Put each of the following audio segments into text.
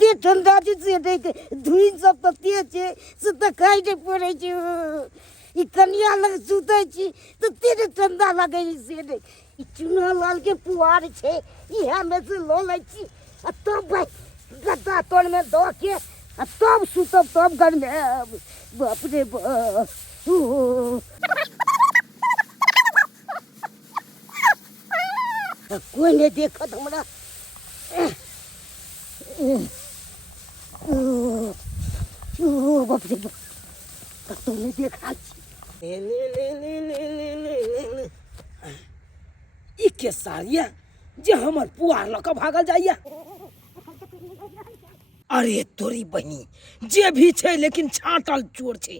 ते ठंडा से देख धुइन सब तो ते छे से त खाइ दे पड़े छै ई कनिया लग सुतै छी तो ते ठंडा लगे से देख ई चुना लाल के पुआर छे इहा में से लो लै छी आ तब भाई गद्दा तोड़ में दो के आ तब सुतब तब घर में बाप रे बाप कोई नहीं देखत हमरा बाप रे बाप कतो नहीं देखा ले ई के सारिया जे हमर पुआर लक भागल जाइया अरे तोरी बहनी जे भी छे लेकिन छाटल चोर छे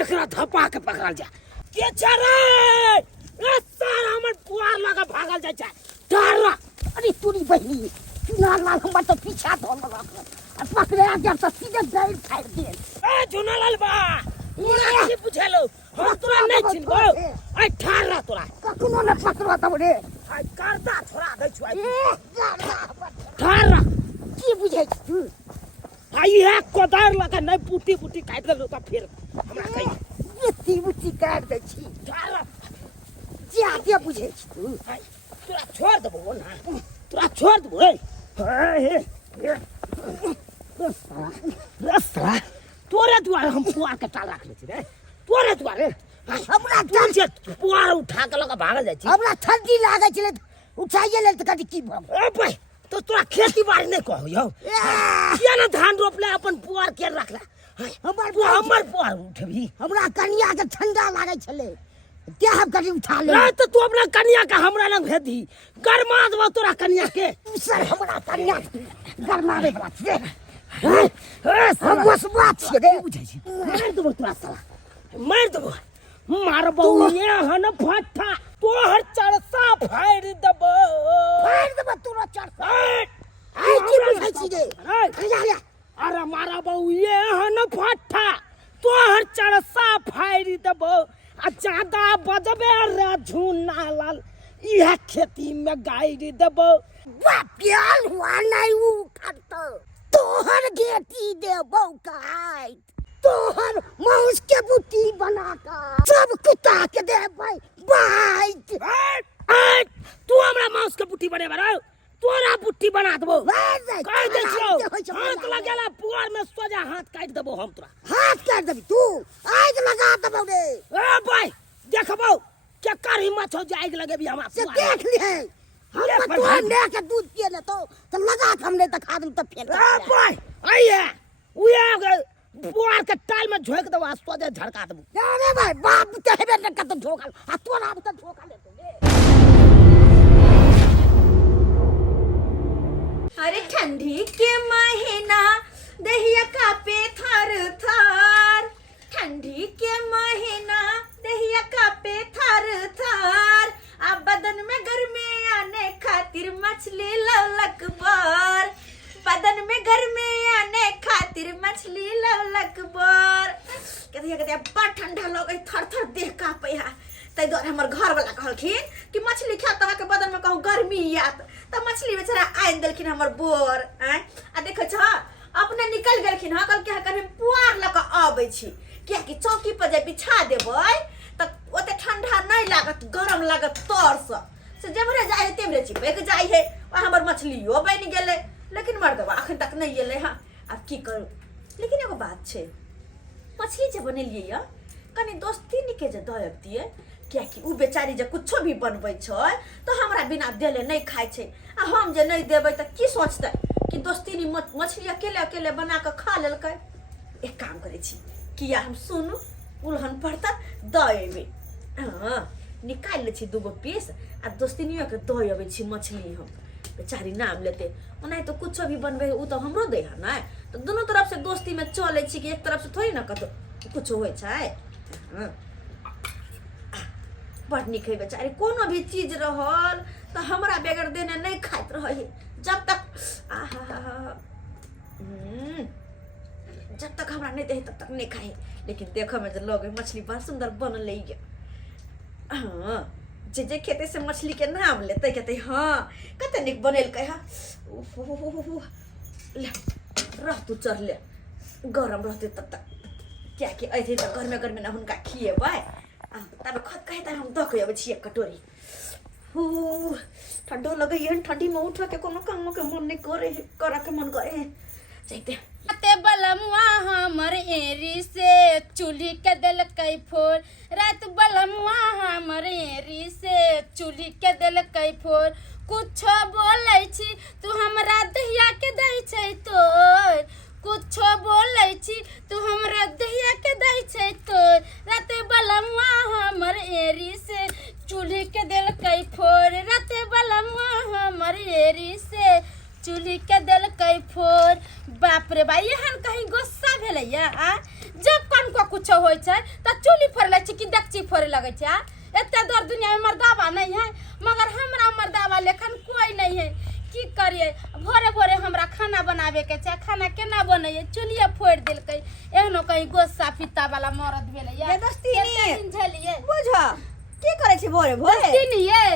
एकरा धपा के पकड़ल जा के छरे ए सारा हमर पुआर लक भागल जाय छै डर अरे तोरी बहनी चुना लाल हमर तो पीछा धोल रखल आ पकड़े आ गया तो सीधे गैर फाड़ दे ए चुना लाल बा तोरा की बुझेलो हम तोरा नहीं चिनबो आई ठार तोरा कखनो न पकड़वा तब रे आई करदा छोड़ा दै छु आई ए ठार की बुझै तू आई है कोदार लगा नहीं पुटी पुटी काट देलो त फिर हमरा कहि ये बुच्ची काट दे छी ठार ज्यादा बुझै तू आई तोरा छोड़ देबो ना तोरा छोड़ देबो हे रास्ता तोरे द्वारे हम पुआर के टाल रख ले छी रे तोरे द्वारे हमरा तू जे पुआर उठा के लगा भागल जाय छी हमरा ठंडी लागे छले उठाइए ले त कथि की भब ए भाई तो तोरा खेती बाड़ी नहीं कहौ यौ किया ना धान रोपले अपन पुआर के रखला हमर पुआर उठबी हमरा कनिया के ठंडा लागे छले ते हम कथि उठा ले रे तो तू अपना कन्या का हमरा लग भेज दी गरमा देबो तोरा कन्या के सर हमरा कनिया गरमावे बला छे हम बस बात छे रे बुझै छी मार देबो तोरा साला मार देबो मारबो एहन फट्टा तोहर चरसा फाड़ देबो तोरा चरसा आई की बुझै छी रे अरे मारबो एहन फट्टा तोहर चरसा फाड़ देबो आ ज्यादा बजबे रे झुना लाल इहे खेती में गाड़ी देबो बापियाल हुआ नहीं उ खटतो तोहर गेटी देबो काट तोहर मांस के बुटी बना का सब कुत्ता के देबै बाइट तू हमरा मांस के बुटी बने बरा तोरा बुटी बना देबो कह दे छौ हाथ लगेला पुआर में सोजा हाथ काट देबो हम तोरा हाथ काट देबी तू आग लगा देबो रे ए भाई देखबो के कर हिम्मत हो जाएग लगेबी हमरा से देख लिए हम तो ले के दूध पिए ले तो लगा के हमने दिखा दूं तो फेंक ए भाई आइए उया पुआर के टाल में झोक देबो आ सोजा झड़का देबो अरे भाई बाप ते हेबे न कत झोका आ तोरा अब त झोका ले अरे ठंडी के महीना दहिया कापे थर थर ठंडी के महीना दहिया कापे थर थर अब बदन में गर्मी आने खातिर मछली लवलक बार बदन में गर्मी आने खातिर मछली लवलक बार कहते बड़ ठंडा लगे थर थर देह कापे है तै द्वारे हमर घर वाला कहलखिन कि मछली खा तोरा के बदन में कहूं गर्मी आत त मछली बेचारा आइन देलखिन हमर बोर आ देखे छ अपने निकल गेलखिन ह कल के कने पुआर ल के आबै छी किया कि चौकी पर जे बिछा देबै त ओते ठंडा नहीं लागत गरम लागत तरस से जेमरे जाय तेमरे चिपक जाय है हमर मछलियो बन गेले लेकिन मर्दवा अखन तक नहीं गेले हां अब की करू लेकिन एगो बात छै मछली जे बनेलिए य कनी दोस्ती निके जे दयब दिए क्या कि उ बेचारी जे कुछो भी बनबै छै तो हमरा बिना देले नहीं खाय छै आ हम जे नहीं देबै त की सोचतै कि दोस्ती मछली अकेले अकेले बना के खा लेलकै एक काम करै छी किया हम सुनु उल्हन पड़ता दएबे हां निकाल ले छी दूगो पीस आ दोस्तीनियो के दएबे छी मछली हम बेचारी नाम लेते ओनाइ तो कुछो भी बनबै उ तो हमरो दे है ना तो दोनों तरफ से दोस्ती में चले छी कि एक तरफ से थोड़ी ना कतो कुछो होय छै हां बड़ निक है बेचारी कोनो भी चीज रहल तो हमरा बेगर देने नहीं खाइत रहे जब तक जब तक हमरा नहीं दे तब तक नहीं खाए लेकिन देखो में जो लोग मछली बड़ सुंदर बनल है हां जे खेते से मछली के नाम लेते कहते हां कते निक बनेल कह ले रह तू चढ़ले गरम रहते तब तक क्या के ऐसे तो गर्मे ना हुनका खिएबै तब खत कहे त हम दक अब छिए कटोरी हू ठंडो लगे ठंडी में उठ के कोनो काम के मन नहीं करे के मन करे जाइते ते बलमुआ हमर एरी से चूल्ही के दिल कई फोर रात बलमुआ हमर एरी से चूल्ही के दिल कई फोर कुछो बोलै छी तू हमरा दहिया के दै छै तोर कुछो बोलै छी तू हमरा दहिया के दै छै तोर रात बलमुआ हमर एरी से चूल्ही के दिल कई फोर रात बलमुआ हमर एरी से चूल्ही के दिल कई फोर बाप रे भाई एहन कहीं गुस्सा भेलैया जब कनको कुछो होइ छै त चूल्ही फोड़ले छी कि डेकची फोड़े लगै छै एते दूर दुनिया में मर्दावा नहीं है मगर हमरा मर्दावा लेखन कोई नहीं है की करिए भोरे भोरे हमरा खाना बनावे के छै खाना केना बनैए चूल्ही फोड़ देलकै एहनो कहीं गुस्सा फित्ता वाला मरद भेलैया ये दोस्ती नहीं झलिए बुझ की करे छी भोरे भोरे दोस्ती नहीं है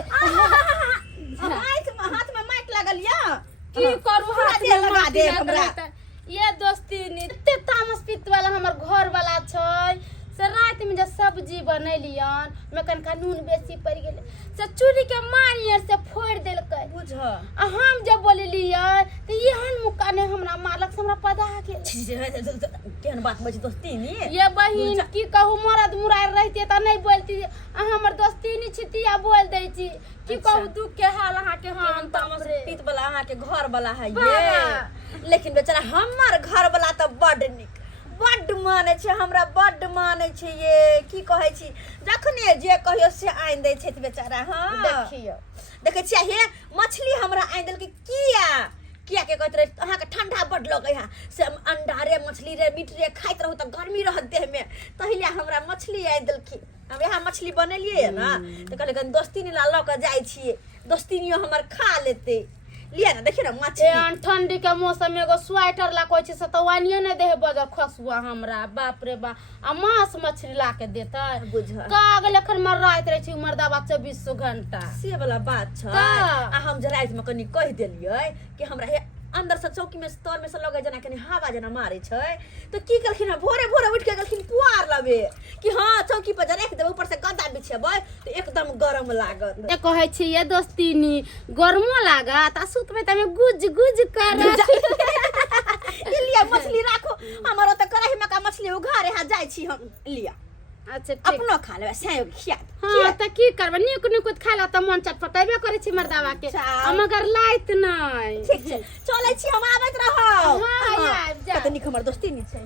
हाथ में माइक लागल या की करू हाथ में लगा माटी दे लागल हमरा है त। ये दोस्ती नित्य तामस पित्त वाला हमर घर वाला छै से रात में जब सब्जी बनैलियन में कनका नून बेसी पड़ गेलै से चूल्ही के मारियर से फोड़ देलकै बुझ हम जब बोललियै त एहन मुक्का ने हमरा मारलक से हमरा पदा गेल केहन बात बज दोस्ती नी ये बहिन की कहू मरद मुरार रहते त नहीं बोलती हमर दोस्ती नी छितिया बोल दै छी की कहू दुख के हाल अहाँ के हम तामस पीत वाला अहाँ के घर वाला है ये लेकिन बेचारा हमर घर वाला त बड निक बड माने छै हमरा बड माने छै ये की कहै छी जखने जे कहियो से आइन दै छै बेचारा हां देखियो देखे छियै हे मछली हमरा आइन देल के किया के कहत रहे अहाँ के ठंडा बड लगे है से अंडा रे मछली रे मीट रे खाइत रहू त गर्मी रहत देह में तहिले हमरा मछली आइन देलखिन हम यहाँ मछली बनेलिए है ना तो कहले कन दोस्ती नी ला ल के जाय छिए दोस्ती नी हमर खा लेते लिया ना देखिए ना मछली ठंडी के मौसम में एगो स्वेटर ला कोई चीज तो वानियो ने देह बजर खसुआ हमरा बाप रे बा आ मांस मछली ला के देता बुझ काग लेखन मर रात रहे छी मर्दावा 24 घंटा से वाला बात छ आ हम जरा रात में कनी कह देलिए कि हमरा हे अंदर से चौकी में स्तर में से लगे जना कनी हवा जना मारे छै तो की करखिन भोरे भोरे उठ के गलखिन पुआर लबे कि हां चौकी पर जरा रख देबे ऊपर से गद्दा बिछेबै तो एकदम गरम लागत ए कहै छी ये दोस्तीनी गरमो लागत आ सुतबे त में गुज गुज करत लिया मछली राखो हमरो त करही में का मछली उघारे हा जाय छी हम लिया अच्छा ठीक अपनो खा लेबे से खिया हां त की करबे नीक नीक खाला त मन चटपटाइबे करे छी मर्दावा के मगर लाइत नहीं ठीक छै चलै छी हम आबैत रहौ हां आब जा कतनी हमर दोस्ती नी छै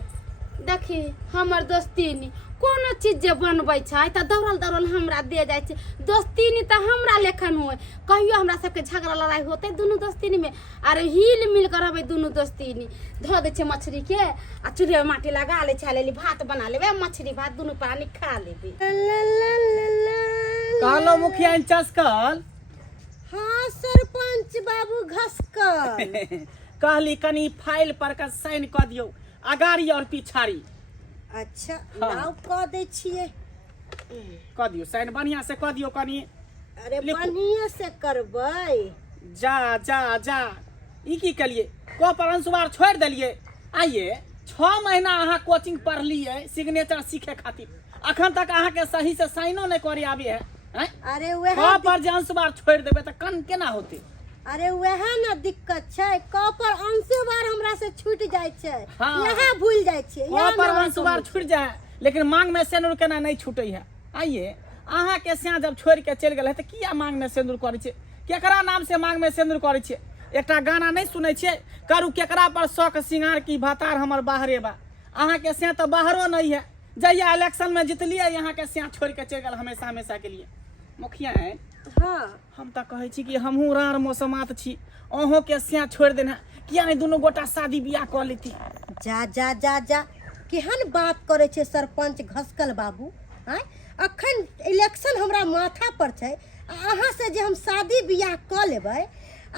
देखी हमर दोस्ती नी कोनो चीज जे बनबै छै त दौड़ल हमरा दे जाय छै दोस्ती नी त हमरा लेखन होय कहियो हमरा सबके झगड़ा लड़ाई होते दुनु दोस्ती नी में अरे हिल मिल कर रहबै दुनु दोस्ती नी धो दे छै मछली के आ चूल्हे में माटी लगा ले छै लेली भात बना लेबे मछली भात दुनु पानी खा लेबे कहलो मुखिया चस्कल हाँ सरपंच बाबू घसकल कहली कनी फाइल पर का साइन क दियो अगाड़ी और पिछाड़ी अच्छा नाव कह दे छिए क दियो साइन बढ़िया से क दियो कनी अरे लिखू। बढ़िया से करबै जा जा जा ई की कलिए को पर अंशुवार छोड़ देलिए आइए 6 महीना अहाँ कोचिंग पढ़लिए सिग्नेचर सीखे खातिर अखन तक अहाँ के सही से साइनो नहीं करे आबे है अरे को वह पर जे अंशुवार छोड़ देबे त कन केना होते अरे वह ना दिक्कत छै क पर अंशे बार हमरा से छूट जाय छै हाँ। यहाँ भूल जाय छै को पर अंशुवार छूट जाए लेकिन मांग में सेनुर केना नहीं छूटे है आइए अहाँ के स्या जब छोड़ के चल गेल है त किया मांग में सेनुर करे छे केकरा नाम से मांग में सेनुर करे छे एकटा गाना नहीं सुनै छे करू केकरा पर शौक सिंगार की भातार हमर बाहरे बा अहाँ के स्या तो बाहरो नहीं है जहिया इलेक्शन में जितलिए यहाँ के स्या छोड़ के चल गेल हमेशा हमेशा के लिए मुखिया है हाँ हम त कहै छी कि हमहू रार मौसमात छी अहों के स्या छोड़ देना किया नहीं दुनू गोटा शादी बियाह क लेती जा जा जा जा केहन बात करे छे सरपंच घसकल बाबू हैं अखन इलेक्शन हमरा माथा पर छै अहाँ से जे हम शादी बियाह क लेबै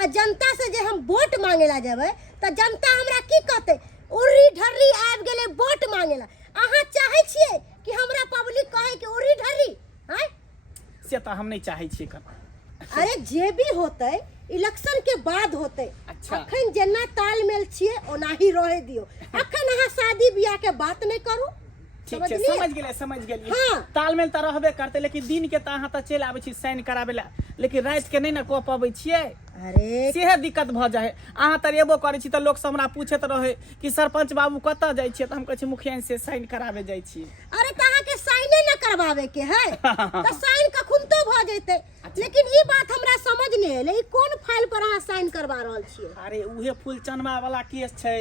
आ जनता से जे हम वोट मांगे ला जेबै त जनता हमरा की कहते उरी ढर्री आबि गेलै वोट मांगे ला अहाँ चाहे छिए कि हमरा पब्लिक कहे कि उरी ढर्री हैं से त हम नहीं चाहे छी कर अरे जे भी होते इलेक्शन के बाद होते अच्छा अखन जेना तालमेल छिए ओना ही रहे दियो। अखन अहाँ शादी बियाह के बात नहीं करू। ठीक छै, समझ गेलिए हाँ। तालमेल त रहबे करते, लेकिन दिन के त अहाँ त चलि आबै छी साइन कराबे ला, लेकिन रात के नहीं ना कऽ पाबै छियै। अरे सेहे दिक्कत भ जाए। अहाँ त एबो करै छी त लोग सब हमरा पूछैत रहे कि सरपंच बाबू कतऽ जाइ छियै, त हम कहै छी मुखिया से साइन कराबे जाइ छी। अरे त अहाँ के साइने न करवावे के है त साइन कखुन तो भ जैते। लेकिन ई बात हमरा समझ नहीं एले, ई कोन फाइल पर अहाँ साइन करवा रहल छियै? अरे उहे फूलचनवा वाला केस छै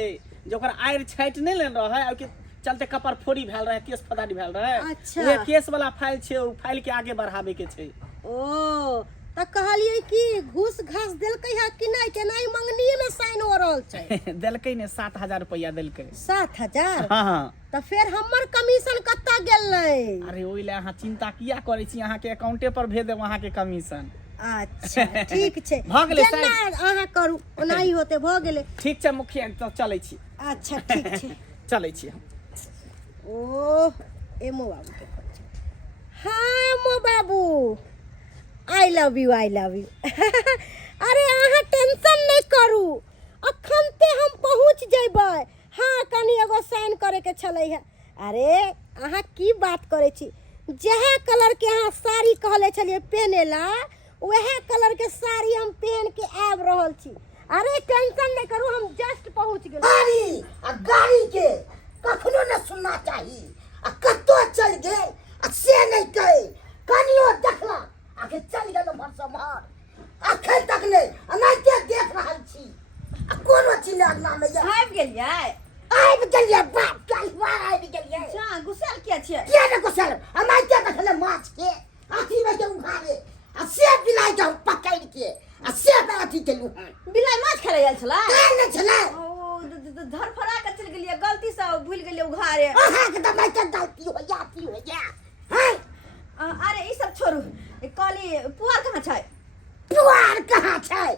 जे ओकर आइर छाइट नहीं ले रहे, ओके चलते कपर फोड़ी भेल रहे, केस फदारी भेल रहे। अच्छा। उहे केस वाला फाइल छै, उ फाइल के आगे बढ़ावे के छै। ओ त कहलिए कि घूस घास देलकै है कि नहीं, केना ई मंगनीए में साइन हो रहल छै? देलकै ने 7,000 रुपया देलकै। 7,000? हाँ। त फिर हमर कमीशन कत्ता गेलै? अरे ओइ ले अहाँ चिंता किया करै छी, अहाँ के अकाउंटे पर भेज देब अहाँ के कमीशन। अच्छा ठीक छै, भ गेलै जेना अहाँ करू ओनाही होते, भ गेलै। ठीक छै मुखिया, तो चलै छी। अच्छा ठीक छै। चलै छी। ओ एमो बाबू के फोन छै। हाँ एमो बाबू, I love you I love you. अरे अहाँ टेंशन नहीं करू, अखन ते हम पहुंच जेबै। हाँ कनी एगो साइन करे के छलै है। अरे अहाँ की बात करे छी, जहे कलर के अहाँ साड़ी कहले छलिए पहने ला, वहे कलर के साड़ी हम पहन के आब रहल छी। अरे टेंशन नहीं करू, हम जस्ट पहुंच गेल। गाड़ी के कखनो न सुनना चाहिए। कत्तो चल गए से नहीं कहे, कनियो देखला आके चल गेल भरसमार, अखन तक नहीं अनाइते देख रहल छी। कोनो चीज लगना नहीं है। आबि गेलियै? आबि गेलिए, बाप काल बार आबि गेलिए। जा गुस्सा किया छियै? किया ने कुशल अनाइते देखले माछ के हाथी में के उघारे, से बिलाई के पकड़ के से अथी केलू हन। बिलाइ माछ खाय आयल छलै? काहे ने छले? ओ धर फरा के चल गेलियै, गलती से भूल गेलियै उघारे। अहाँ के त माइके गलती हो जाती हो जा। हैं अरे ई सब छोड़ू, कहली पुआर कहाँ छै? पुआर कहाँ छै?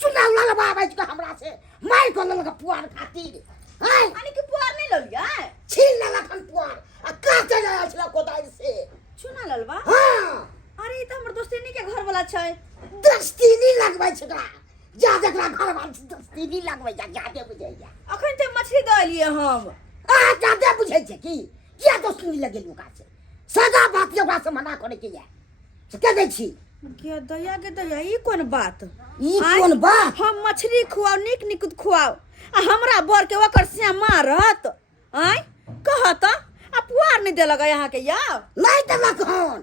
चुनाव लड़वाबै छ हमरा से, मार को ललक पुआर खातिर। हैं अनि कि पुआर नहीं ललियै? छीन लेलक हन पुआर, काटे लायल छला कोदारि से। चुना ललबा? हाँ अरे ई त हमर दोस्तिनी के घर वाला छै। दस्तीनी लगबै छकरा, जा देखला घर वाला दस्तीनी लगबै जा, जादे बुझै जा। अखन ते मछली दलियै हम। जादे बुझै छै की किया दस्तीनी लगेलू का से? सदा बात ओकरा से मना करे के या से कह दै छी। के दया ई कोन बात? ई कोन बात? हम मछली खुआओ, नीक नीक खुआओ, आ हमरा बर के ओकर से मारत? आय कहत आ पुआर नहीं देलक यहाँ के या? नहीं देलक हन,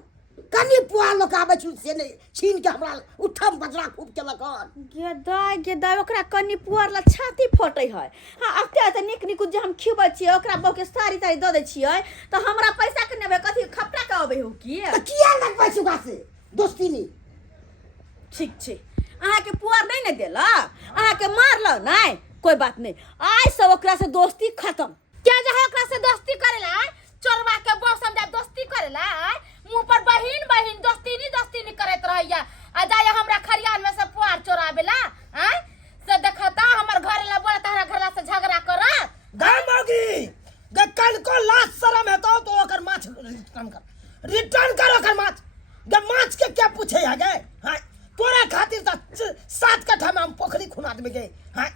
कनी पुआर लोग आबै छु से नहीं छीन के हमरा उठम बजरा खूब केलक हन। गे दाय ओकरा कनी पुआर ला छाती फटै है। हां अते अते नीक नीक जे हम खिबै छियै, ओकरा बहु के साड़ी ताड़ी द दै छियै, त हमरा पैसा के नेबे कथि खपटा के अबै हो की? त किया लगबै छु से दोस्तीनी? ठीक छै, अहाँ के पुआर नहीं ने देला, अहाँ के मारल नहीं, कोई बात नहीं, आइ सब ओकरा से दोस्ती खत्म। क्या जाए ओकरा से दोस्ती करेला? चोरवा के बौ समझा दोस्ती करेला? मुंह पर बहिन बहिन दोस्तीनी करत रहैया, आ जाय हमरा खरियान में से पुआर चोरावेला। हैं से देखता हमर घर ला बोला तहरा घरला से झगड़ा करत। गामगी ग कल को लास्ट शर्म है तो ओकर माछ रिटर्न कर ओकर माछ। ग माछ के क्या पूछे है गे? हां तोरा खातिर त 7 कट्ठा में हम पोखरी खुना देबे गे। हां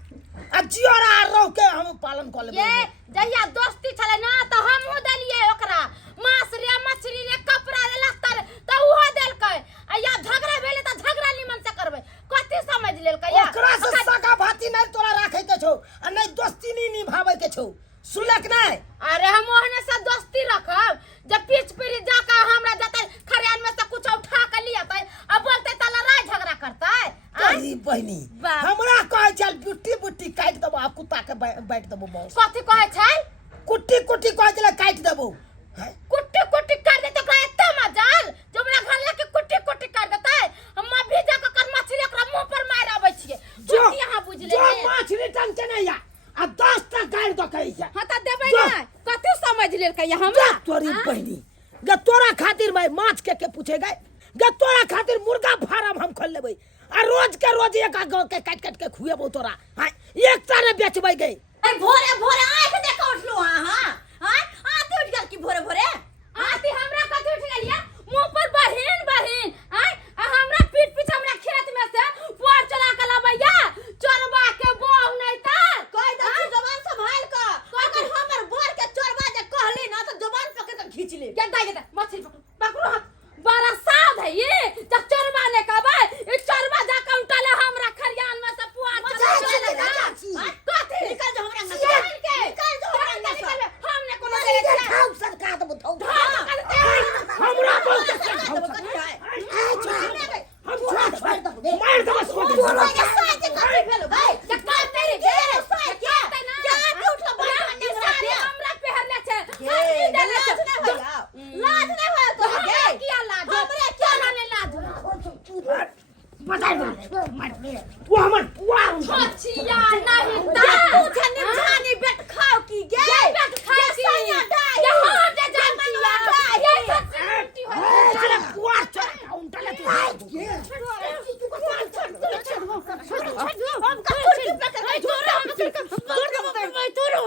आ जियोरा रह के हम पालन कर लेबे। ये जहिया दोस्ती चले ना तो हमहू देलिए ओकरा मांस रे मछली रे कपड़ा रे लत्तर त उहो देलकै, आ या झगड़ा भेले त झगड़ा निमन से करबै, कथि समझ लेलकै या? ओकरा से सका भाती नहीं तोरा राखे के छौ, आ नहीं दोस्ती नहीं निभावे के छौ, सुनलक नहीं? अरे हम ओहने से दोस्ती रखब जब पीछ पीरी जाकर हमरा जते खरियान में से कुछ उठा के लियतै, अब बोलते त लड़ाई झगड़ा करतै। अरे बहिनी हमरा कहे चल बुट्टी बुट्टी काट देबो, आ कुत्ता के बैठ देबो बॉस। कथि कहै छै? कुट्टी कुट्टी कहे चल काट देबो। कुट्टी कुट्टी कर देते ओकरा एते मजाल जो हमरा घर लेके कुट्टी कुट्टी कर देतै, हम भी जाकर कर मछली ओकरा मुंह पर मार आबै छियै। जो यहां बुझ ले जो माछ रिटर्न के नहीं या आ 10 टा गाड़ दो कहि जा। हां त देबै ना, कथि समझ लेलकै या हमरा? तोरी बहिनी ग तोरा खातिर मैं माछ के पूछे गए, ग तोरा खातिर मुर्गा फार्म हम खोल लेबै, आ रोज के रोज एक गांव के काट काट के खुएबो तोरा। हां एक तारे बेचबै गए। भोरे भोरे आंख देख उठलो हां हां आते उठ गेल की भोरे भोरे? आती हमरा कथि उठ गेलिया? मुंह पर बहिन बहिन हैं, आ हमरा पीठ पीछ हमरा खेत में से पुआर चला के लबैया, चोरबा के बो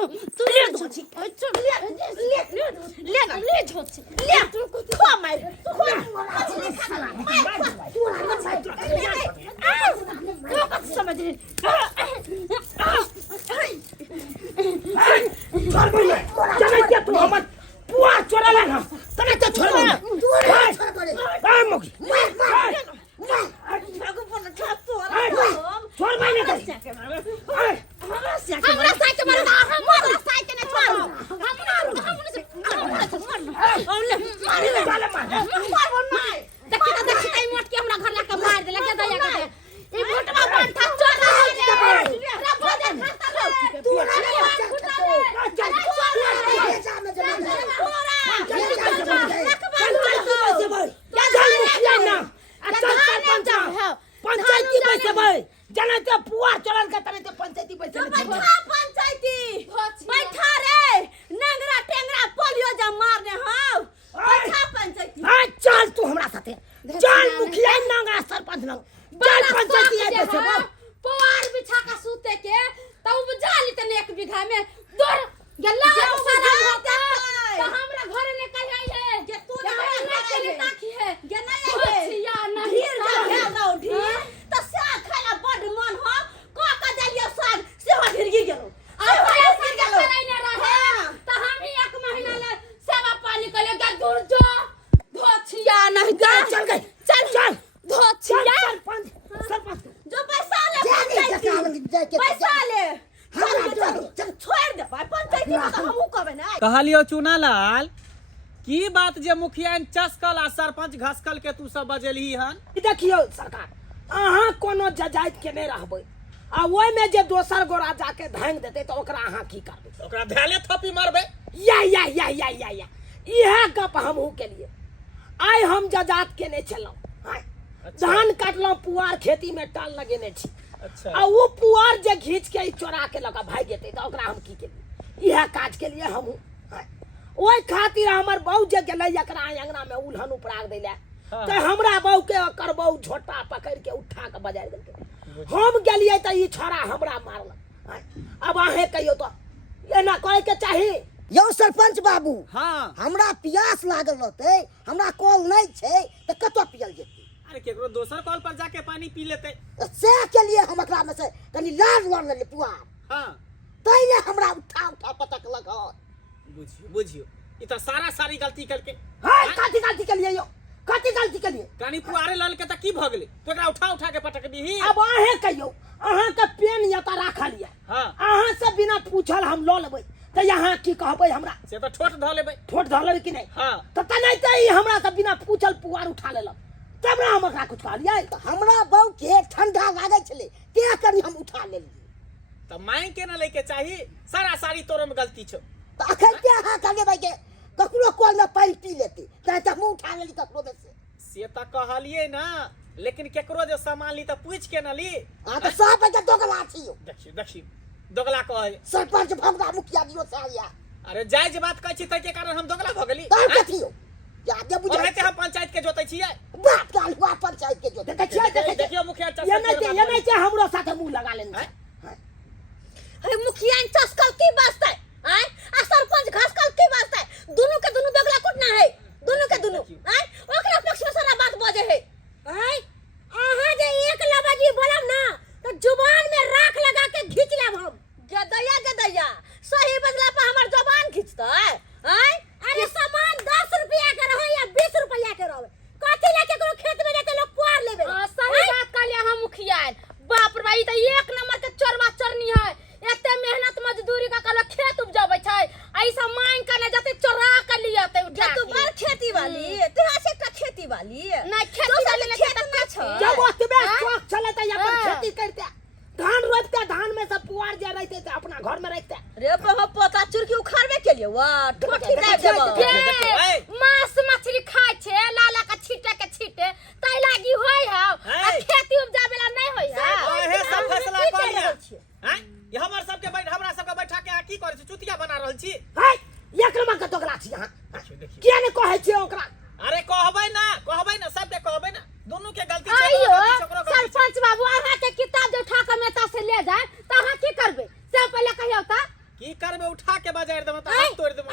तू ले धोची ले धोची ले खो मार समझ रही चले क्या तू हमर पुआ चोरा ना तने तो छोड़ दे आ मोगी छोड़ मैंने तो हमरा साइके मार हमरा साइके ने छोड़ देखी ताई मोट के हमरा घर ला के मार दे लगे दया के ई मोटवा पान था चोर रे रबो दे खाता लो तू पंचायती पैसे भाई जने ते पुआ चलन का तने ते पंचायती पैसे पंचायती बैठा रे नंगरा टेंगरा पोलियो जा मारने हां बैठा पंचायती हां चल तू हमरा साथे चल मुखिया नंगा सरपंच नंग चल पंचायती है पैसे बोल पुआर बिछा का सूते के तब जाली तने 1 बीघा में दूर गल्ला सारा होता तो हमरा घरे ने कहिए है जे तू हमरा के ताकी है जे नहीं है है या नहीं ढीर जा गेलो ढीर तो साग खाला बड मन हो का देलियो साग सेहो ढीर गेलो और पैसा गेलो नहीं रहे तो हम ही 1 महीना ले सेवा पानी के लिए दूर जो धोछिया नहीं गा चल गई चल धोछिया सरपंच जो पैसा ले पैसा ले छोड़ दे भाई पंचायती में तो हमहू कहबे ना कहलियो चुनालाल की बात जे मुखिया चस्कल आ सरपंच घसकल के तू सब बजेलही हन देखियो सरकार अहाँ कोनो जजाइत के नहीं रहबै आ ओइ में जे दोसर गोरा जाके धांग देते तो ओकरा अहाँ की करबै ओकरा धैले थपी मारबे या इहे गप हमहू के लिए आइ हम जजात के नहीं छलौ धान काटलौ पुआर खेती में टाल लगेने छी अच्छा आ वो पुआर जे घींच के चोरा के लगा भाग जेते तो ओकरा हम की केलिए इहे काज के लिए हमहू ओइ खातिर हमर बहू जे गेलै एकरा अंगना में उल्हन उपराग दैले तो हमरा बहू के ओकर बहू झोटा पकड़ के उठा के बजा देलकै हम गेलिए त ई छोरा हमरा मारलक अब अहे कहियो तो एना कहे के चाही यौ सरपंच बाबू हां हमरा प्यास लागल रहते हमरा कॉल नहीं छे तो कतो पियल जेते अरे केकरो दोसर कॉल पर जाके पानी पी लेते से के लिए हम एकरा में से कनी लाज लड़ ले पुआर हां तैले हमरा उठा पटक लगा बुझियो ई त सारा सारी गलती करके हां काती के लिए यो काती के लिए कानी पुआरे लल के त की भ गेलै तो एकरा उठा के पटक दीही अब अहे कहियो अहाँ के पेन यता राखल ये हां अहाँ से बिना पूछल हम ल लेबै त यहाँ की कहबै हमरा से त ठोट ध लेबै ठोट ध लेबै कि नहीं हां त तनै त ई हमरा से बिना पूछल पुआर उठा लेलक तब ना हम एकरा कुछ कहलिए तो हमरा बहू के ठंडा लागे छले ते कनी हम उठा लेलिए त मांग के न लेके चाही सारा सारी तोरो में गलती छ तो अखन के हां कगे भाई के ककरो कॉल में पानी पी लेते त मुंह उठा लेली ककरो में से त कहलिए ना लेकिन केकरो जे सामान ली त पूछ के न ली आ तो सब के दोगला छियो देखियो दोगला कहे सरपंच भगवा मुखिया दियो से आया अरे जायज बात कहै छी त के कारण हम दोगला भ गेली तो कथियो या दे बुझा ओहे के हम पंचायत के जोतै छियै बात काल हुआ पंचायत के जो देखियो मुखिया ये नहीं के हमरो साथे मुंह लगा लेने अरे मुखिया चस्कल की वास्ते हैं आ सरपंच घसकल की वास्ते दोनों के दोनों दोगला कुटना है दोनों के दोनों हैं ओकरा पक्ष में सारा बात बजे है हैं आहा जे एक लबाजी बोलब ना तो जुबान में राख लगा के खींच लेब हम गदया सही बदला पे हमर जुबान खींचता है हैं अरे सामान 10 रुपया के रहो या 20 रुपया के रहो कथि लेके कोनो खेत में जाके लोग पुआर लेबे सही बात कहलिए हम मुखिया बाप रे भाई त 1 नंबर के चोरवा चरनी है एते मेहनत मजदूरी का कल खेत उपजाबै छै ऐसा मांग करने जाते चोरा कर लिया ते उठा तू बार खेती वाली तू ऐसे का खेती वाली नहीं खेती वाली ने खेत ना छ जब ओतबे शौक चले त अपन खेती करते धान रोपते धान में सब पुआर जे रहते त अपना घर में रखते रे पोता चुरकी उखाड़बे के लिए वाह ठोठी दे देबो मांस मछली खाय छे लाला का छीटे तै लागी होय है खेती उपजाबेला नहीं होय है ओहे सब फैसला कर लिया हैं ये हमरा सबके बैठा के की करे छी चुतिया बना रहल छी है एक नंबर के दोगला छी यहां किया ने कहै छी ओकरा अरे कहबै ना सबके कहबै ना दोनों के गलती छै आइयो सरपंच बाबू अहाँ के किताब जो उठा के मेता से ले जाए त अहाँ की करबे से पहले कहियो त की की करबे उठा के बाजार देबो त हाथ तोड़ देबो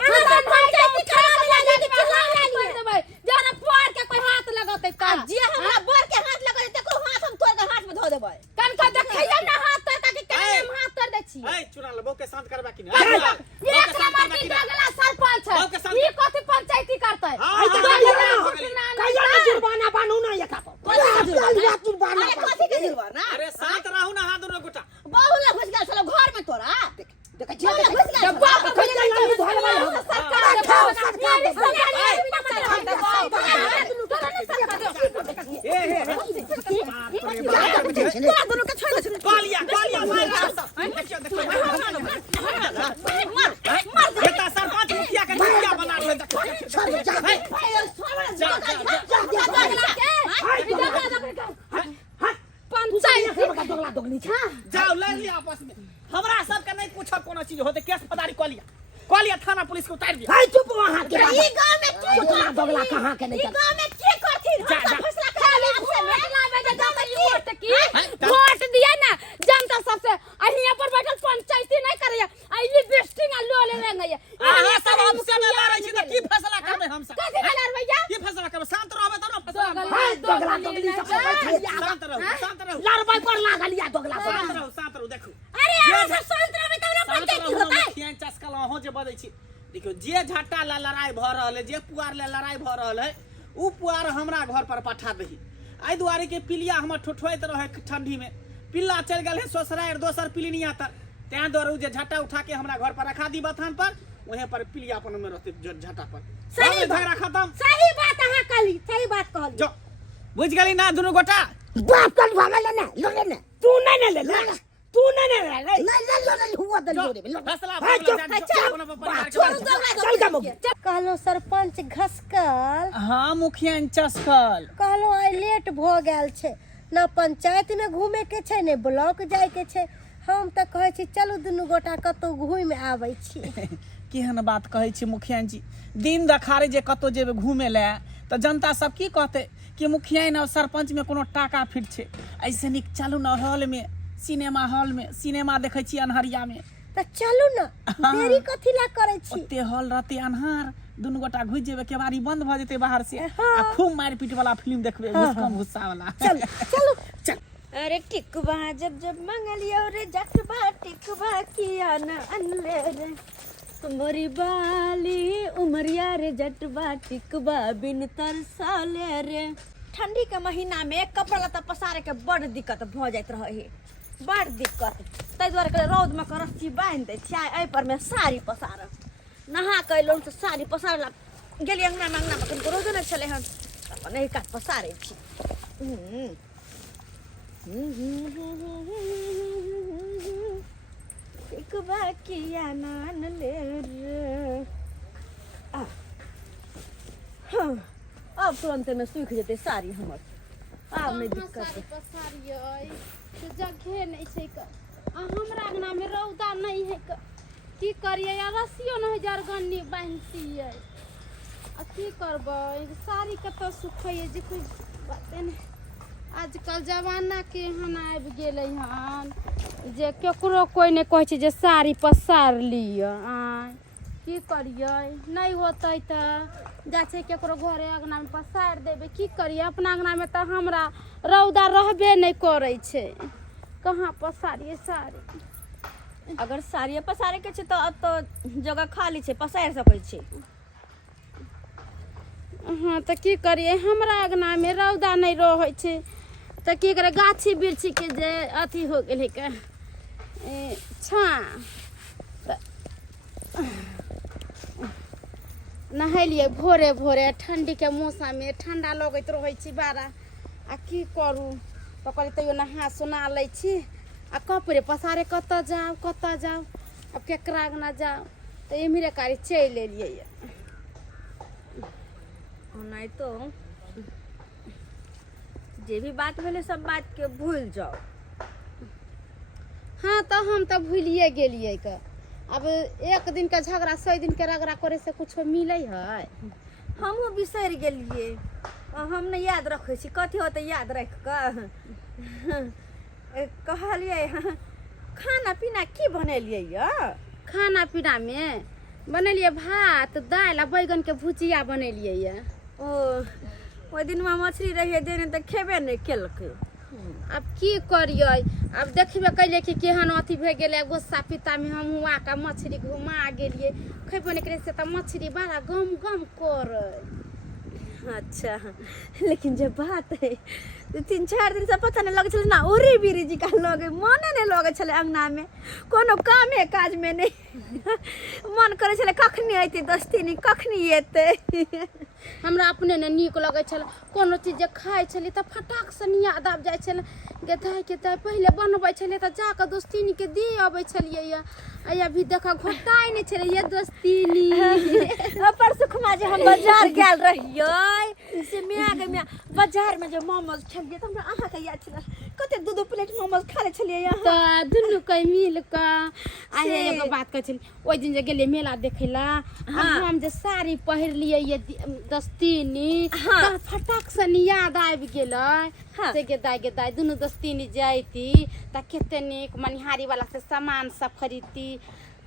जाना फोड़ के कोई हाथ लगते का जे हमरा बर के हाथ लगा देते को हाथ हम तोड़ के हाथ में धो देबै कन का देखैया ना हाथ तोड़ के केना हम हाथ तोड़ दै छी ए चुना ले बो के शांत करबा कि एक नंबर की अगला सरपंच है ई कथि पंचायती करतै कहिया ना जुर्माना बानू ना ये का जुर्माना अरे कथि के जुर्माना अरे शांत रहू ना हाथ दोनों गोटा बहु लग घुस गेल चलो घर में तोरा देख घुस गेल बाप कहिया ना धरवा दोनों के छोड़ दे कालिया मार देखियो बेटा सरपंच मुखिया के मुखिया बना ले जाओ ले लिया आपस में हमरा सब के नहीं पूछो कोनो चीज होते केस फदारी कलिया थाना पुलिस को उतार दिया हाय चुप वहां के ई गांव में की दोगला कहां के नहीं ई गांव में की करथी फैसला करे आपसे वोट दिया ना जनता सबसे अहिया पर बैठल पंचायती नहीं करैया आइली बेस्टिंग लो ले लेंगे हां सब हमसे में लड़ै छी त की फैसला करबे हम सब कैसे लड़ भैया की फैसला करबे शांत रहबे त ना फैसला दोगला दोगली सब शांत रहो लड़बै पर लागलिया दोगला शांत रहो देखो अरे आप सब शांत रहबे तब ना पंचायती होतै मुखिया चस्कल हो जे बदै छी देखियो जे झट्टा ला लड़ाई भ रहल है जे पुआर ला लड़ाई भ रहल है उ पुआर हमरा घर पर पठा दही आई दुआरे के पिलिया हमर ठोठोइत रहे ठंडी में पिल्ला चल गेल है सोसरार दोसर पिलिनिया त त्या द्वारा जे झट्टा उठा के हमरा घर पर रखा दी बथान पर वहीं पर पिलिया अपन में रहते झट्टा पर सही झगड़ा खत्म सही बात अहाँ कहली सही बात कहली जो बुझ गेली ना दोनों गोटा बाप कल भागा ले ना तू नहीं ले ले तू नहीं ले हुआ तो फैसला चल जा मुखिया कहलो सरपंच घसकल हां मुखिया चस्कल कहलो आई लेट भ गेल छै ना पंचायत में घूमे के छै ने ब्लॉक जाय के छै हम त कहै छी चलू दुनू गोटा कतौ घूम आबै छी केहन बात कहै छी मुखिया जी दिन दखारे जे कतो जेबे घूमे ले त जनता सब की कहते कि मुखिया ने सरपंच में कोनो टाका फिट छै ऐसे निक चलू न हॉल में सिनेमा हॉल में सिनेमा देखै छी अनहरिया में त चलू ना देरी कथि ला करै छी ओते हॉल रहते अनहार दुनु गोटा घुस जेबे केवारी बंद भ जेते बाहर से हाँ। आ खूब मारपीट वाला फिल्म देखबे मुस्कान गुस्सा वाला चल चलो चल अरे टिकवा जब जब मंगलियो रे जटवा टिकवा किया न अनले रे तुम्हारी बाली उमरिया रे जटवा टिकवा बिन तरसाले रे ठंडी के महीना में कपड़ा लत्ता पसारे के बड़ दिक्कत भ जाइत रहे बड़ दिक्कत तै द्वारे के रौद में रस्सी बांध दे छी आई पर में साड़ी पसार नहा के लोग तो साड़ी पसारला गेली अंगना में रोज न चले हन अपन एक काट पसारे छी एक बाकिया मान ले रे अब तुरंत में सूख जेते साड़ी हमर आब नहीं दिक्कत तो जगह नहीं छै हमरा अंगना में रौदा नहीं है की करिए या रस्सियो नहीं जरगन्नी बांधतिए आ की करबै साड़ी कतौ सुखैए जे कोई बाते नहीं आजकल जमाना केहन आबि गेलै हन जे केकरो कोई नहीं कहै छै जे साड़ी पसार लिअ की करिए नहीं होतै त जाइ छै केकरो घरे अंगना में पसार देबै की करिए अपना अंगना में त हमरा रौदा रहबे नहीं करै छै कहाँ पसारिए साड़ी अगर साड़ी पसारे के छै तो अब तो जगह खाली छै पसार सकै छै हाँ तो की करिए हमरा अंगना में रौदा नहीं रहै छै तो की करे गाछी बिरछी के जे अथी हो गेलै के छा नहेलिए भोरे भोरे ठंडी के मौसम में ठंडा लगैत रहै छी बारा आ की करू तो कहली तैयो नहा सुना लै छी आ कपड़े पसारे कतऽ जाऊ अब केकरा अंगना जाऊ तो इम्हरे कारी चलि एलियै नहीं तो जे भी बात भेले सब बात के भूल जाओ हाँ तो हम तो भूलिए गेलिए के अब एक दिन के झगड़ा 100 दिन के रगड़ा करे से कुछ मिले है हमहूँ बिसर गेलिए हम नहीं याद रखे छी कथी होते याद रख कर कहलिए खाना पीना की बनेलिए खाना पीना में बनेलिए भात दाल आ बैगन के भुजिया बनेलिए ये। ओहि दिन में मछली रहिए देने तो खेबे नहीं केलकै। अब की करिए, अब देखबे कैले कि केहन अथी भे गेलै गुस्सा पिता में हम हुआ का मछली घुमा गेलिए खेबो नहीं करे से तो मछली बड़ा गम गम करे। अच्छा लेकिन जब बात है 3-4 दिन से पता नहीं लगे छले ना ओरी बीरी जी का लगे मने नहीं लगे छले अंगना में कोनो कामे काज में नहीं मन करे छले कखनी आइते दस्तिनी कखनी एते। हमरा अपने ने नीक लगे छल कोनो चीज जे खाइ छली त फटाक से याद आब जाय छल के ताय पहले बनबै छले त जाके दोस्तिनी के दे अबै छलिए या अभी देखा घोटाई नहीं छले ये दोस्तिनी। परसु खुमा जे हम बाजार गेल रहियै से मिया बाजार में जो मोमोज खेलिए त हमरा आहा के याद छल कते 2 प्लेट मोमोज खा ले छलिए यहाँ त दुनु कई मिल का आये एगो बात कहै छल ओइ दिन जे गेले मेला देखैला हम जे साड़ी पहिर लिए ये दोस्तिनी त फटाक से याद आबि गेलै से गे दाई दुनु दोस्तिनी जाइती त केते नीक मनिहारी वाला से सामान सब खरीदती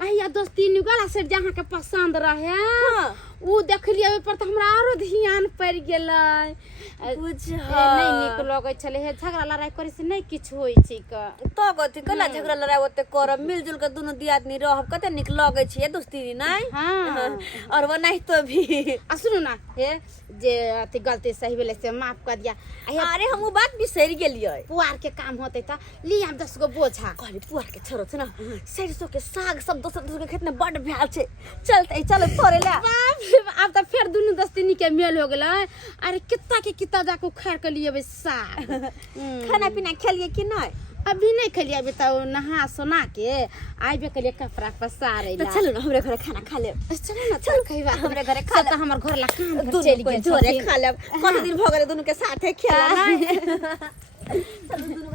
अहिया दोस्तिनी वाला से जहाँ के पसंद रहे उ देखलिए ओइ पर त हमरा आरो ध्यान पड़ गेलै। नहीं नीक लगे छले हे झगड़ा लड़ाई करे से नहीं किछ होई छै का तो कथि कला झगड़ा लड़ाई ओते करब मिलजुल के दोनों दियादनी रहब कते नीक लगे छै दोस्ती नहीं। हां और वो नहीं तो भी सुनो ना हे जे अति गलती सही भेले से माफ कर दिया। अरे हम वो बात बिसर गेलिए पुआर के काम होते त लिया 10 गो बोझा कहली पुआर के छोरो छ ना सरसों के साग सब दोसर के खेत में बड़ भेल छै चलते चल तोरे ला अब त फिर दुनु दोस्तिनी के मेल हो गेलै। अरे कितना के कितना जाके उखाड़ के लिए साग खाना पीना खेलिए कि नहीं अभी नहीं खेलिए अभी तो नहा सोना के आइबे के लिए कपड़ा पसारे तो चलो ना हमरे घर खाना खा ले चलो ना चल खइबा हमरे घर खा तो हमर घर ला काम चल गेल जोरे खा ले कत दिन भ गेले दोनों के साथे खेला नहीं चलो दोनों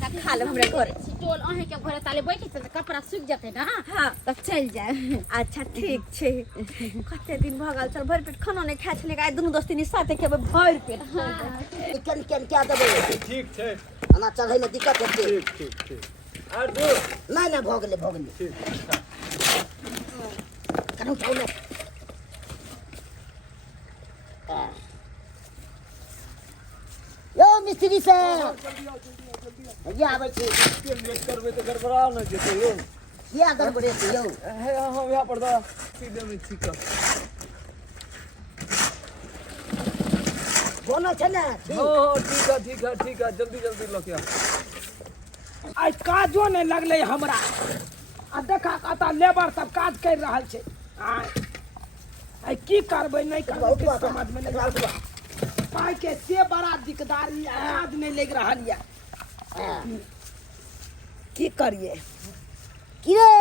का खा ले हमरे घर टोल अहे के घरे ताले बैठे त कपड़ा सूख जाते ना हां त चल जाए। अच्छा ठीक छे कते दिन भ गेल चल भर पेट खाना नहीं खा छले गाय दोनों दोस्ती साथे खेबे भर पेट कन क्या देबे ठीक छै खाना चढ़ै में दिक्कत होते ठीक आर दो नहीं भ गेले कनु चाउले यो मिस्त्री से या आबै छी लेट करबे त गड़बड़ा न जेते यो किया गड़बड़े छै यो हे हम यहाँ पर दा सीधे में ठीक बोनो छै ना हां ठीक है जल्दी लो क्या आई काजो नहीं लगले हमरा आ देखा कता लेबर सब काज कर रहल छै आई की करबै नहीं करबै समझ में नहीं आबै पाई के से बड़ा दिकदारी आज नहीं लग रहल या की करिए की रे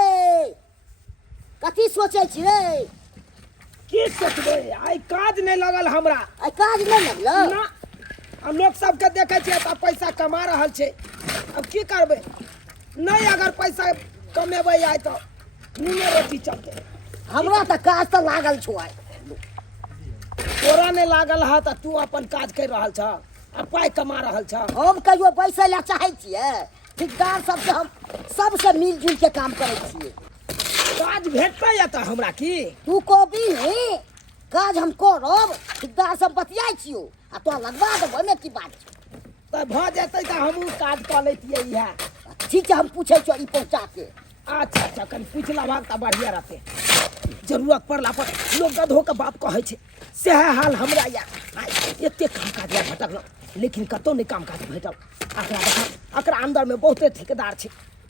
कथी सोचै छी रे की सोचबै आई काज नहीं लगल हमरा आई काज नहीं लगलो ना हम लोग सबके देखे छियै त पैसा कमा रहल छै अब की करबै नहीं अगर पैसा कमेबै आइ तो नीने रोटी चलते हमरा त काज त लागल छौ आई तोरा नहीं लागल है त तू अपन काज कर रहल छ आ पाई कमा रहल छ हम कहियो पैसा ला चाहै छियै ठेकेदार सबसे हम सबसे मिलजुल के काम करै छियै काज भेटतै या त हमरा की तू कहबी काज हम करब ठेकेदार सब बतियाइ छियो आ तो लगवा देबो में की बात छै त भ जेतै त हमहू काज क लैतियै इएह ठीक छै हम पूछै छियो ई पहुंचा के अच्छा कन पूछला भाग त बढ़िया रहते जरूरत पड़ला पर लोग गधो के बाप कहै छै सेहे हाल हमरा या एते काम काज भटकल लेकिन कतौ नहीं काम काज भेटल अकरा अंदर में बहुते ठेकेदार छै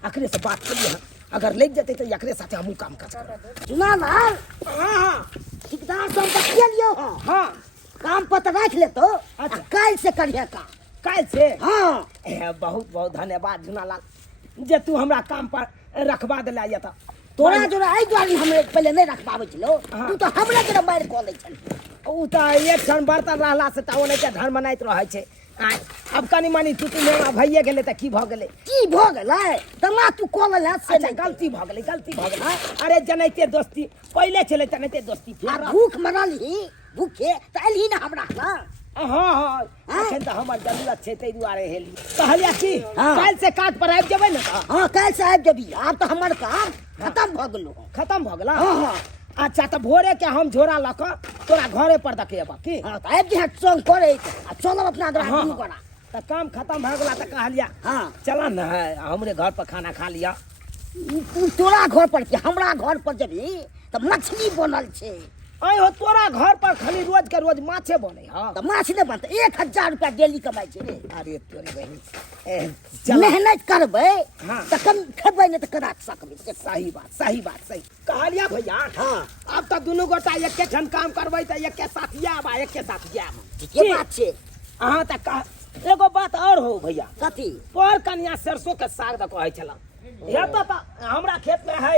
अकरे से बात करिए अगर लग जेतै त एकरे साथे हमहू काम काज करब सुना लाल हां ठेकेदार सब बतियालियो हां काम पर त राख लेतो अच्छा। काल से करिए काम काल से हां बहुत बहुत धन्यवाद झुनालाल जे तू हमरा काम पर रखवा देला या त तोरा जोरा आई द्वारी हमें पहले नहीं रख पावे छलो हाँ। तू तो हमरा जरा मार क लै छल उ त एक क्षण बर्तन रहला से त ओने के धर्म मनाइत रहै छै अब कनी मनी तू मेरा भइए गेले त की भ गेले की भ गेलै तमा तू कॉल ला से अच्छा गलती भ गेले अरे जनैते दोस्ती पहले चले तनैते दोस्ती आ भूख मरली भूखे त एलही ना हमरा ना हाँ अखन तो हमर जरूरत छै तै दुआरे हेली कहलिया कि हाँ। काल्हि से काज पर आबि जेबै ने तऽ हाँ काल्हि से आबि जेबी आब तऽ हमर काम खत्म भऽ गेलो खत्म भऽ गेल हाँ हाँ अच्छा तऽ भोरे के हम झोरा लऽ कऽ तोरा घरे पर देखेबऽ की हाँ तऽ आबि जे संग करे आ चलब अपना घर हाँ। दुनू गोरा तऽ काम खत्म भऽ गेला तऽ कहलिया हाँ चल न हमरे घर पर खाना खा लिया तू तोरा घर पर के हमरा घर पर जेबी तऽ मछली बनल छै अय हो तोरा घर पर खाली रोज के रोज माछे बने हाँ तऽ माछ नहि बनतै 1000 रुपया डेली कमाइ छै रे अरे तोरी बहिन चल मेहनत करबै हाँ। तऽ कम खेबै नहि तऽ करा सकबै सही बात सही कहलिया भैया हाँ अब तो दुनू गोटा एके ठन काम करबै तऽ एके साथ आब आ एके साथ जाब ठीके बात छै अहाँ तऽ कह एगो बात और हो भैया कथी तोहर कनिया सरसों के साग द कहै छला हे तऽ हमरा खेत में है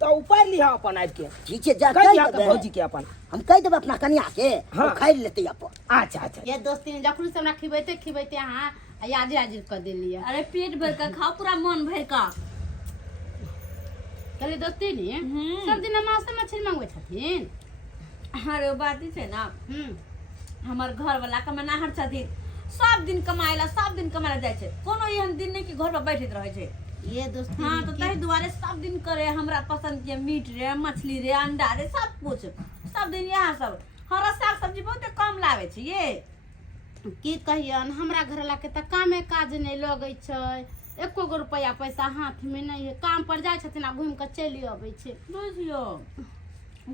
तो ऊपर लिहा अपन आबि के ठीक छै जा कह कहि दिहा तऽ देबै भौजी के अपन हम कहि देबै अपना कनिया के हाँ। ओ खाइ लेतै अपन अच्छा ये दोस्ती ने जखन से हमरा खिबैते अहाँ याजिर कर देलिए अरे पेट भर का खाओ पूरा मन भर का कहले दोस्ती ने सब दिन मांस मछली मंगबै छथिन अरे बात छै ना हमर घर वाला कमानाहर छथिन सब दिन कमाएला सब दिन कमाएला जाइ छै कोनो एहन दिन नहीं कि घर पर बैठित रहे छै ये दोस्ती हाँ तो ताहि दुआरे सब दिन करे हमरा पसंद के मीट रे मछली रे अंडा रे सब कुछ सब दिन यहाँ सब हरा साग सब्जी बहुते कम लावे छै ये की कहियन हमरा घर वाला के त कामे काज नहीं लगै छै एको गो रुपया पैसा हाथ में नहीं है काम पर जाइ छथिन आ घूम के चलि अबै छै बुझियो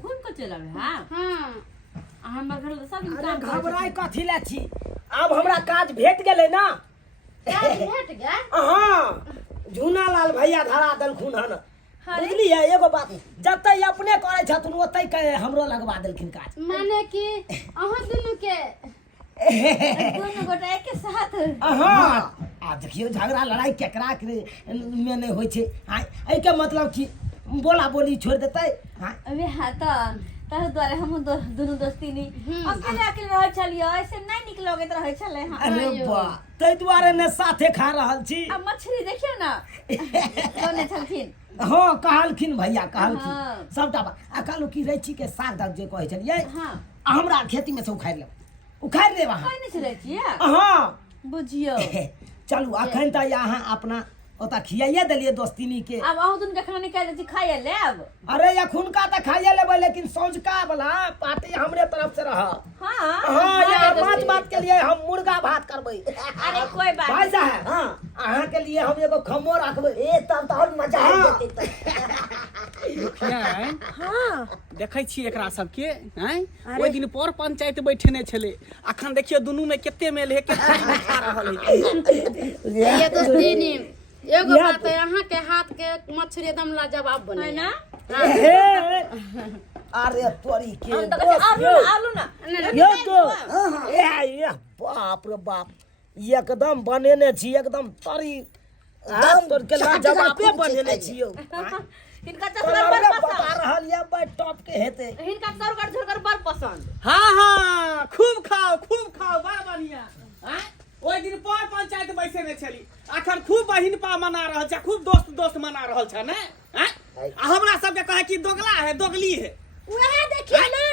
घूम के चल आवे हाँ हाँ आ हमर घर वाला सब दिन अरे काम करे घबराई कथी ले छी अब हमरा काज भेट गेलै ना काज भेट गया हाँ झूना लाल भैया धरा देलखुन हन अरे। बुझलियै एगो बात जतै अपने करै छथुन ओतै के हमरो लगवा देलखिन काज माने कि अहाँ दुनू के दोनों गोटा एक साथ हाँ आ देखियो झगड़ा लड़ाई केकरा के में नहीं होइ छै हाँ एहि के मतलब कि बोला बोली छोड़ देतै हाँ अबे हाँ तो ताहि दुआरे हम दुनू दोस्ती नहीं अकेले अकेले रहे छलिए ऐसे नहीं निक लगैत रहे छले हाँ अरे वाह ताहि दुआरे ने साथे खा रहल छी अब मछली देखियो ना बने छलखिन हाँ कहलखिन भैया कहलखिन हाँ। सबटा बात आ कहलू कि रैची के साग दाग जे कहै छलियै हाँ आ हमरा खेती में से उखाड़ि लेब अहाँ कोई नहीं छले छिए हाँ बुझियो चलू अखन तऽ अहाँ अपना ओतऽ खियाइए देलियै दोस्तिनी के अब अहूँ दुनू के खाना निकाल दै छी खाइए लेब अरे एखुनका तऽ खाइए लेबै लेकिन सँझुका वाला पार्टी हमरे तरफ से रह हाँ हाँ यार माछ भात के लिए हम मुर्गा भात करबै अरे कोई बात भाई साहब हाँ अहाँ के लिए हम एगो खम्मो रखबै ए तब तऽ और मजा आबि हाँ। जेतै तऽ मुखिया हाँ देखै छी एकरा सबके हैं ओइ दिन पर पंचायत बैठेने छलै अखन देखियो दुनू में केते मेल है केते खा रहल है ये दोस्ती ने एगो बात है अहाँ के हाथ के मछली एकदम लाजवाब बने है ना अरे तोरी के हम तो कहते आलू ना यो तो ए बाप रे बाप एकदम बनेने छी एकदम तरी तोर के लाजवाबे बनेने छियो इनका चसकर बड़ बता पसंद रहल ये बड़ टॉप के हेते इनका सरकर झरकर बड़ पसंद हाँ हाँ खूब खाओ बड़ बढ़िया हैं ओइ दिन पर पंचायत बैठेने छली अखन खूब बहिन पा मना रहल छै खूब दोस्त मना रहल छै ने हैं आ हमरा सबके कहे कि दोगला है दोगली है वह देखिए ना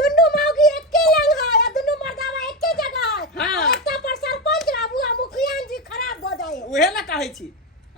दुनू मौगी एके लंग है या दुनू मर्दावा एके जगह है हाँ। एकटा पर सरपंच बाबू आ मुखिया जी खराब हो जाए उहे ला कहै छी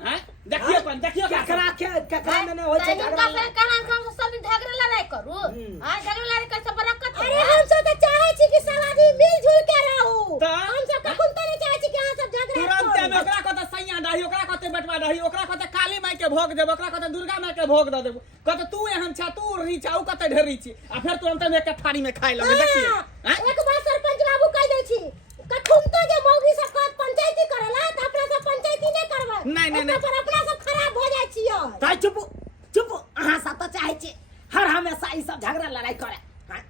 हैं देखियो केकरा में होय छै इनका से कहना हम सब दिन झगड़ा लड़ाई करू हां झगड़ा लड़ाई कर सब बरकत अरे हम सब तो चाहे छी कि सब आदमी मिलजुल के रहू तो? हम सब कखन तो नहीं चाहे छी कि अहाँ सब झगड़ा तुरंत में करू ओकरा कहते सैया डाही ओकरा कहते बेटवा डाही ओकरा कहते काली माई के भोग देब ओकरा कहते दुर्गा माई के भोग दे देब कहते तू एहन छा तू रीच आउ कहते ढेरी छी आ फिर तुरंत में एक थारी में खाइ लगे देखिए हाँ, एक बार सरपंच बाबू कह दे छी कखन तो जे मौगी सब का पंचायती करेला त अपना सब पंचायती नहीं करबै नहीं। पर अपना सब खराब हो जाय छियो ताई चुप अहाँ सब तऽ चाहे छी हर हमेशा ई सब झगड़ा लड़ाई करे हाँ?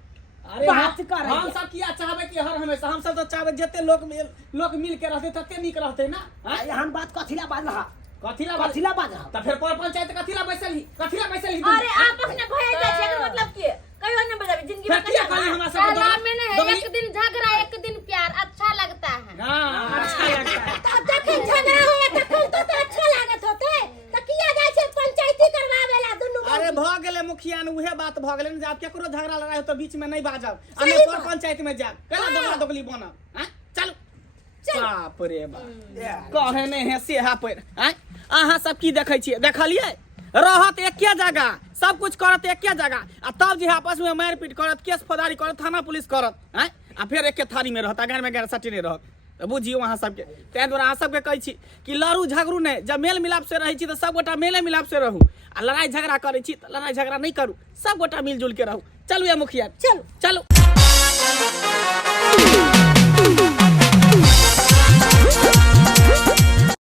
अरे बात कर हम सब किया चाहबे कि हर हमेशा हम सब तो चाहबे जते लोग मिल के रहते तते नीक रहते ना हैं? एहन बात कथिला बाज रहा कथिला बाज रहा त फिर पर पंचायत कथिला बैसल ही अरे आपस में भय जाय छै एकर मतलब की कहियो नहीं बजाबी जिंदगी में किया कहली हमरा सब साला में नहीं एक दिन झगड़ा एक दिन प्यार अच्छा लगता है हां अच्छा लगता है तो जखन झगड़ा होय तखन तो अच्छा लागत होते त किया जाय छै पंचायती करवावेला दुनू अरे भ गेले मुखिया ने उहे बात भ गेलै जे आब केकरो झगड़ा लड़ाई हो तो बीच में नहीं बाजब सही हमें बात। पंचायत में जाब केला दोगला दोगली बनब हैं चलो बाप रे बाप कहे नहीं है सेहा पर हैं अहाँ सब की देखै छियै देखलियै रहत एके जगह सब कुछ करत एके जगह आ तब जे आपस में मारपीट करत केस फौजदारी करत थाना पुलिस करत हैं आ फिर एके थारी में रहत अगर में गैर सटी नहीं रहत तो बुझियो अहाँ सबके तैं दुआरे अहाँ सबके कहै छी कि लड़ू झगड़ू नहीं जब मेल मिलाप से रहै छी तो सब गोटा मेले मिलाप से रहू आ लड़ाई झगड़ा करै छी तो लड़ाई झगड़ा नहीं करू सब गोटा मिलजुल के रहू चलू ये मुखिया चलो चलो